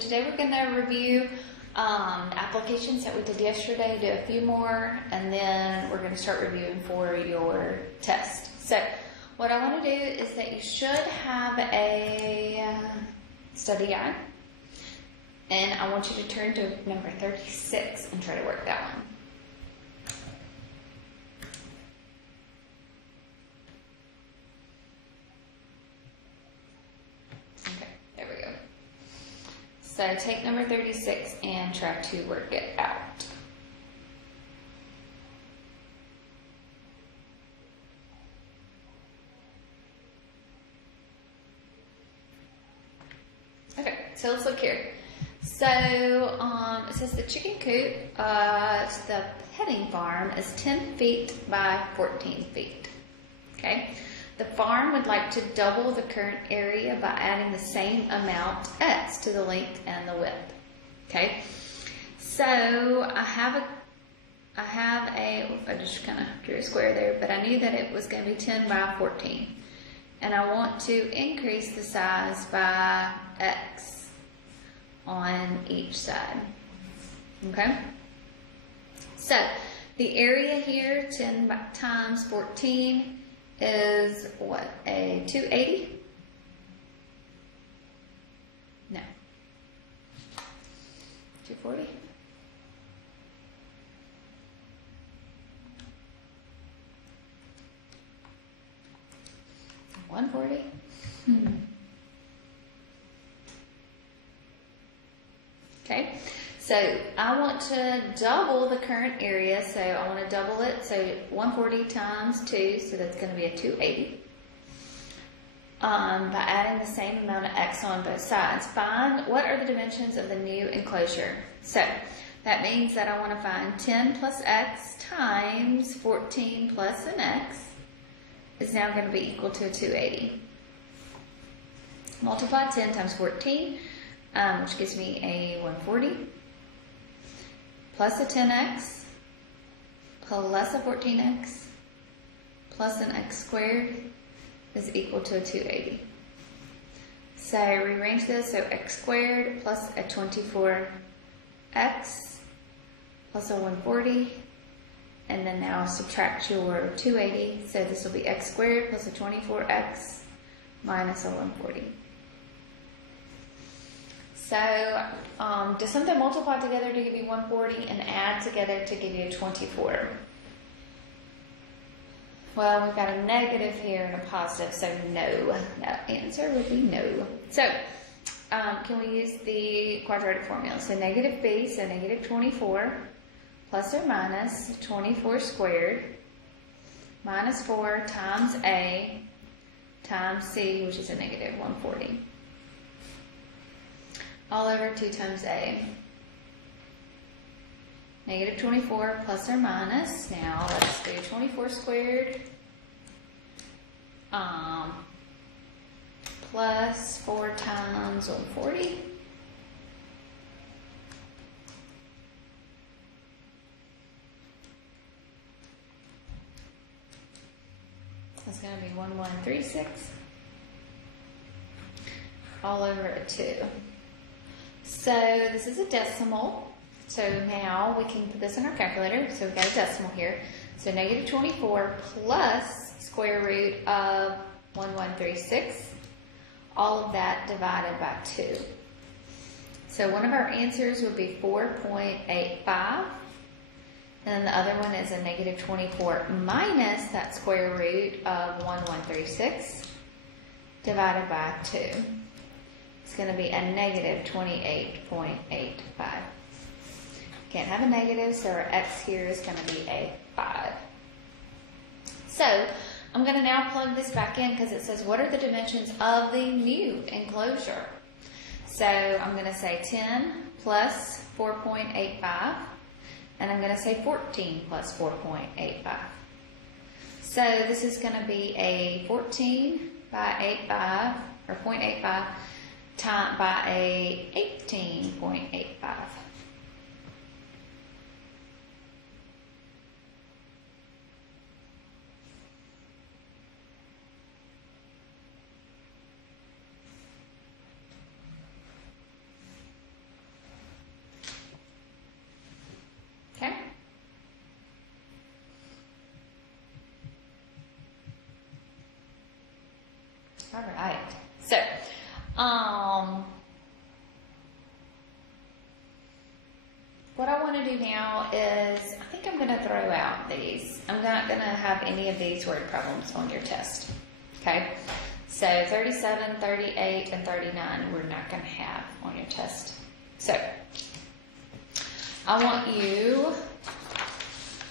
Today we're going to review applications that we did yesterday, do a few more, and then we're going to start reviewing for your test. So what I want to do is that you should have a study guide, and I want you to turn to number 36 and try to work that one. So take number 36 and try to work it out. Okay, so let's look here. So it says the chicken coop, the petting farm is 10 feet by 14 feet. Okay. The farm would like to double the current area by adding the same amount x to the length and the width. Okay, so I just kind of drew a square there, but I knew that it was going to be 10 by 14. And I want to increase the size by x on each side. Okay, so the area here, 10 times 14, is what, a 280? No. 240? $140? Okay, so I want to double the current area, so I want to double it, so 140 times 2, so that's going to be a 280. By adding the same amount of x on both sides. Find what are the dimensions of the new enclosure. So that means that I want to find 10 plus x times 14 plus an x is now going to be equal to a 280. Multiply 10 times 14, which gives me a 140. Plus a 10x, plus a 14x, plus an x squared is equal to a 280. So rearrange this, so x squared plus a 24x plus a 140, and then now subtract your 280, so this will be x squared plus a 24x minus a 140. So, does something multiply together to give you 140 and add together to give you a 24? Well, we've got a negative here and a positive, so no. The answer would be no. So, can we use the quadratic formula? So negative b, so negative 24, plus or minus 24 squared, minus 4 times a times c, which is a negative 140. All over 2 times a. Negative 24 plus or minus. Now let's do 24 squared plus 4 times 140. That's going to be 1136 all over a 2. So this is a decimal, so now we can put this in our calculator, so we've got a decimal here. So negative 24 plus square root of 1136, all of that divided by 2. So one of our answers would be 4.85, and then the other one is a negative 24 minus that square root of 1136 divided by 2. It's going to be a negative 28.85. Can't have a negative, so our x here is going to be a 5. So I'm going to now plug this back in because it says what are the dimensions of the new enclosure. So I'm going to say 10 plus 4.85, and I'm going to say 14 plus 4.85. So this is going to be a 14 by 85, or 0.85, times by a 18.85. All right. So, what I want to do now is, I think I'm going to throw out these. I'm not going to have any of these word problems on your test. Okay? So 37, 38, and 39 we're not going to have on your test. So, I want you,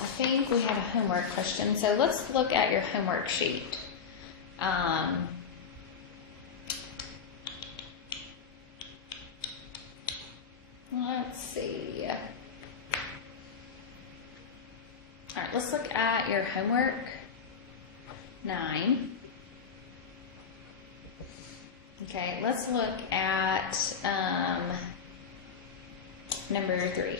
I think we have a homework question. So let's look at your homework sheet. Let's see. All right, let's look at your homework 9. Okay, let's look at number 3.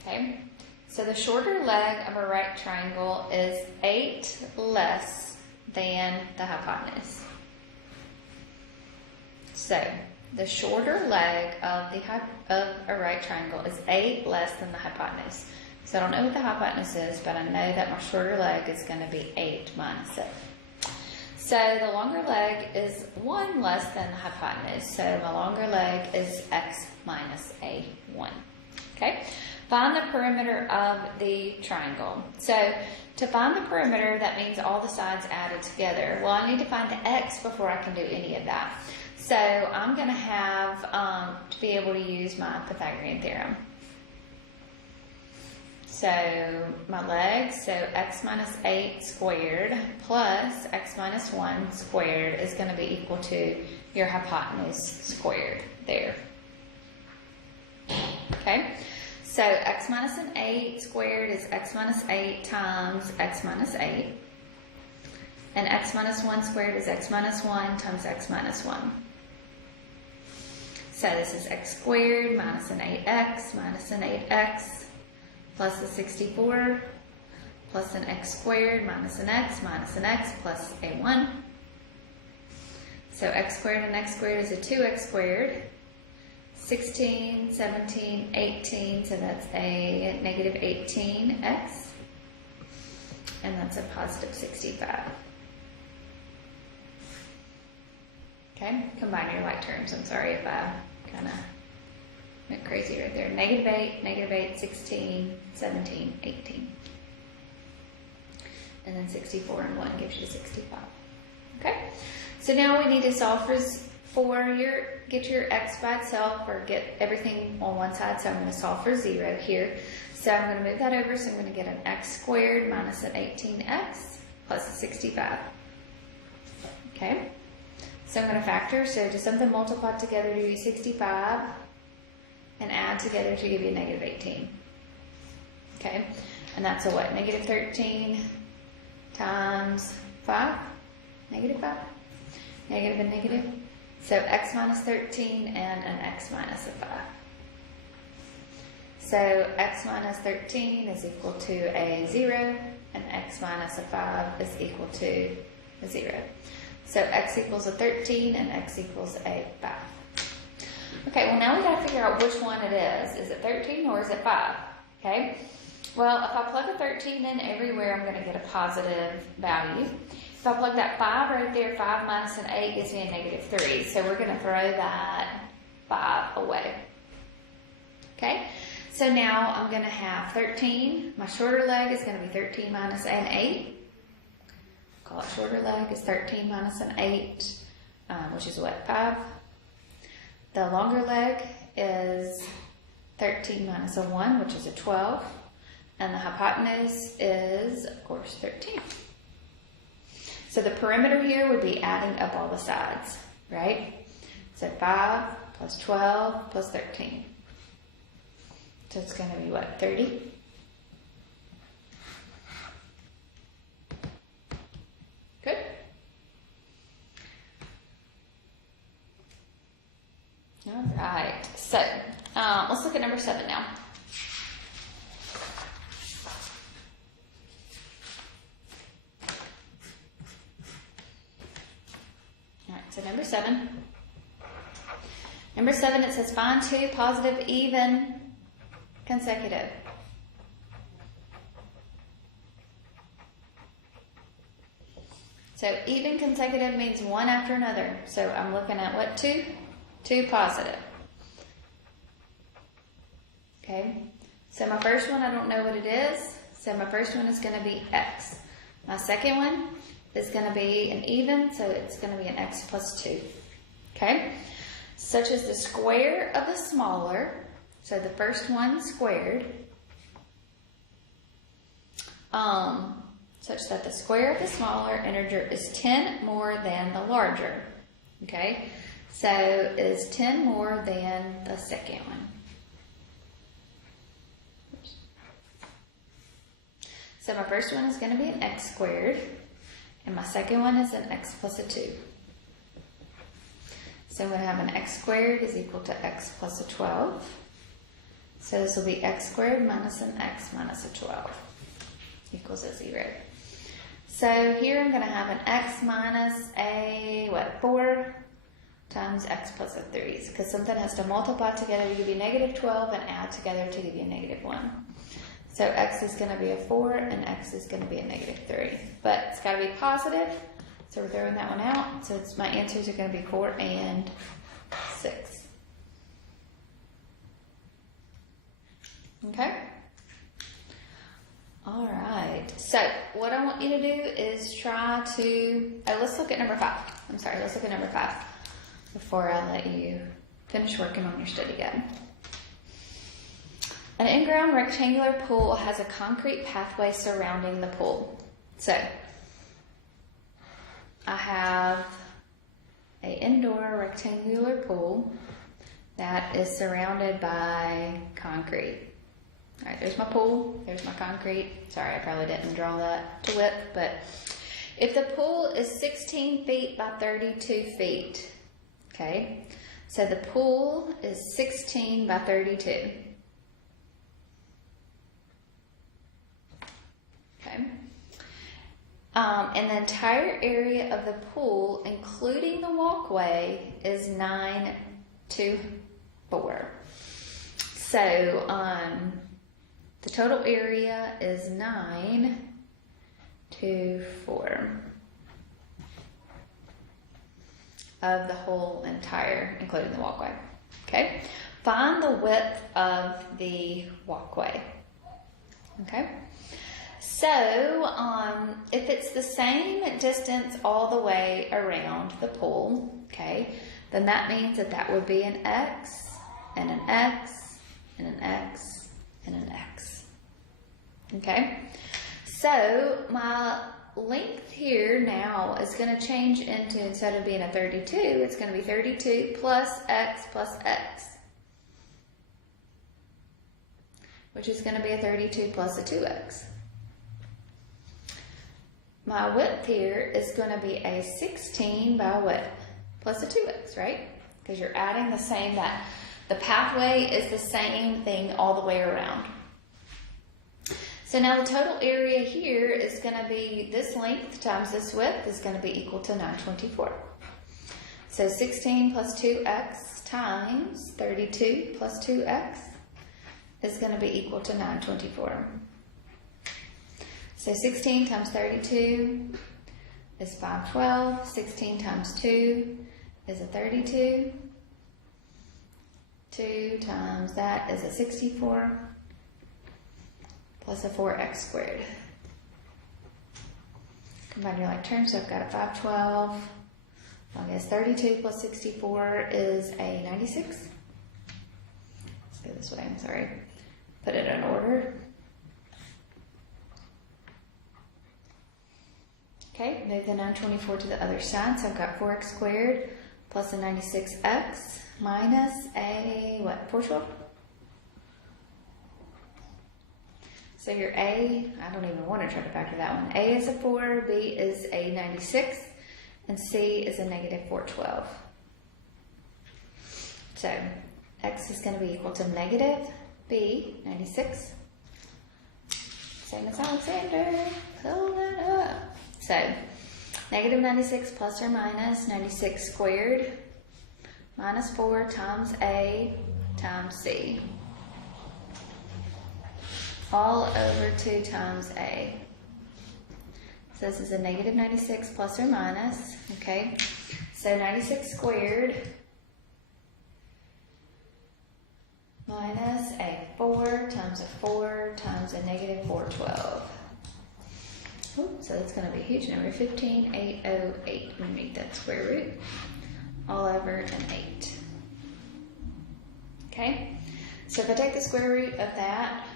Okay, so the shorter leg of a right triangle is 8 less than the hypotenuse. So, the shorter leg of a right triangle is 8 less than the hypotenuse. So I don't know what the hypotenuse is, but I know that my shorter leg is going to be 8 minus it. So the longer leg is 1 less than the hypotenuse. So my longer leg is x minus a1. Okay? Find the perimeter of the triangle. So to find the perimeter, that means all the sides added together. Well, I need to find the x before I can do any of that. So I'm going to have to be able to use my Pythagorean theorem. So my legs, so x minus 8 squared plus x minus 1 squared is going to be equal to your hypotenuse squared there. Okay, so x minus an 8 squared is x minus 8 times x minus 8. And x minus 1 squared is x minus 1 times x minus 1. So this is x squared minus an 8x minus an 8x plus a 64 plus an x squared minus an x plus a 1. So x squared and x squared is a 2x squared. 16, 17, 18, so that's a negative 18x. And that's a positive 65. Okay, combine your like terms. I'm sorry if I kind of went crazy right there. Negative 8, 16, 17, 18. And then 64 and 1 gives you 65. Okay, so now we need to solve get your x by itself or get everything on one side. So I'm going to solve for 0 here. So I'm going to move that over. So I'm going to get an x squared minus an 18x plus a 65. Okay. So I'm going to factor. So do something multiplied together to give you 65 and add together to give you negative 18. Okay. And that's a what? Negative 13 times 5? Negative 5? Negative and negative? So x minus 13 and an x minus a 5. So x minus 13 is equal to a 0 and x minus a 5 is equal to a 0. So x equals a 13 and x equals a 5. Okay, well now we got to figure out which one it is. Is it 13 or is it 5? Okay, well if I plug a 13 in everywhere, I'm going to get a positive value. If I plug that 5 right there, 5 minus an 8 gives me a negative 3. So we're going to throw that 5 away. Okay, so now I'm going to have 13. My shorter leg is going to be 13 minus an 8. Call it shorter leg is 13 minus an 8, which is what, 5? The longer leg is 13 minus a 1, which is a 12. And the hypotenuse is, of course, 13. So the perimeter here would be adding up all the sides, right? So 5 plus 12 plus 13. So it's going to be what, 30? Good. All right. So let's look at number 7 now. So number 7. Number 7, it says find 2 positive even consecutive. So even consecutive means one after another. So I'm looking at what, 2? 2 positive. Okay, so my first one, I don't know what it is. So my first one is going to be x. My second one is going to be an even, so it's going to be an x plus 2. Okay, such as the square of the smaller, so the first one squared, such that the square of the smaller integer is 10 more than the larger. Okay, so is 10 more than the second one. So my first one is going to be an x squared, and my second one is an x plus a 2. So I'm going to have an x squared is equal to x plus a 12. So this will be x squared minus an x minus a 12 equals a 0. So here I'm going to have an x minus a, 4 times x plus a 3, because something has to multiply together to give you negative 12 and add together to give you negative 1. So x is going to be a 4 and x is going to be a negative 3. But it's got to be positive, so we're throwing that one out. So my answers are going to be 4 and 6. Okay? All right. So what I want you to do is try to, let's look at number 5. I'm sorry, let's look at number 5 before I let you finish working on your study guide. An in-ground rectangular pool has a concrete pathway surrounding the pool. So, I have an indoor rectangular pool that is surrounded by concrete. All right, there's my pool, there's my concrete. Sorry, I probably didn't draw that to width, but if the pool is 16 feet by 32 feet, okay, so the pool is 16 by 32. Okay. And the entire area of the pool, including the walkway, is 9 to 4. So the total area is 9 to 4 of the whole entire, including the walkway. Okay. Find the width of the walkway. Okay. So, if it's the same distance all the way around the pool, okay, then that means that would be an x, and an x, and an x, and an x. Okay? So, my length here now is going to change into, instead of being a 32, it's going to be 32 plus x, which is going to be a 32 plus a 2x. My width here is going to be a 16 by what? Plus a 2x, right? Because you're adding the same, that the pathway is the same thing all the way around. So now the total area here is going to be this length times this width is going to be equal to 924. So 16 plus 2x times 32 plus 2x is going to be equal to 924. So 16 times 32 is 512. 16 times 2 is a 32. 2 times that is a 64 plus a 4x squared. Combine your like terms, so I've got a 512. I guess 32 plus 64 is a 96. Let's go this way, I'm sorry. Put it in order. Okay, move the 924 to the other side. So I've got 4x squared plus a 96x minus a, 412? So your A, I don't even want to try to factor that one. A is a 4, B is a 96, and C is a negative 412. So x is going to be equal to negative B, 96. Same as Alexander. Pull that up. So, negative 96 plus or minus 96 squared minus 4 times A times C. All over 2 times A. So this is a negative 96 plus or minus, okay? So 96 squared minus a 4 times a 4 times a negative 412. So that's going to be a huge number, 15,808. We make that square root all over an 8. Okay, so if I take the square root of that,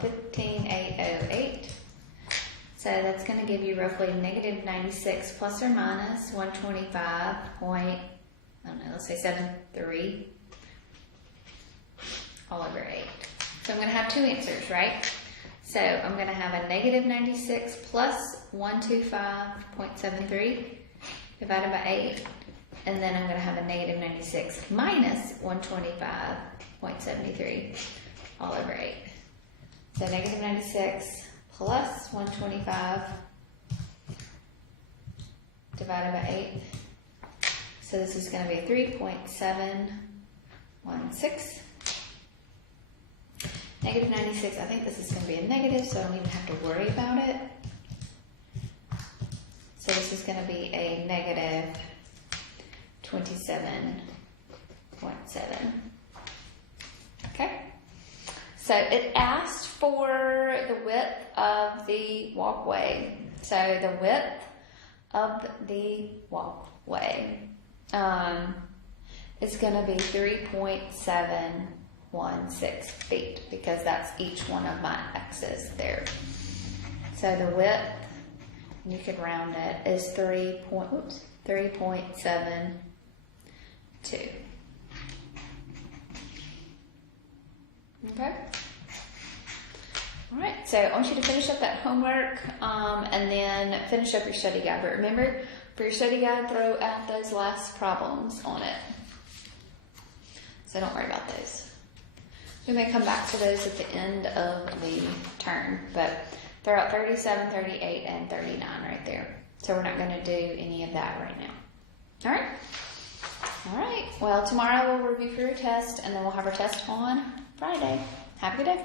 15,808, so that's going to give you roughly negative 96 plus or minus 125 point, I don't know, let's say 73 all over 8. So I'm going to have two answers, right? So I'm going to have a negative 96 plus 125.73 divided by 8. And then I'm going to have a negative 96 minus 125.73 all over 8. So negative 96 plus 125 divided by 8. So this is going to be 3.716. Negative 96, I think this is going to be a negative, so I don't even have to worry about it. So this is going to be a negative 27.7. Okay? So it asked for the width of the walkway. So the width of the walkway is going to be 3.716 feet, because that's each one of my x's there. So the width, you could round it, is 3.72. Okay. All right. So I want you to finish up that homework, and then finish up your study guide. But remember, for your study guide, throw out those last problems on it. So don't worry about those. We may come back to those at the end of the term, but throw out 37, 38, and 39 right there. So we're not going to do any of that right now. All right? All right. Well, tomorrow we'll review for your test, and then we'll have our test on Friday. Have a good day.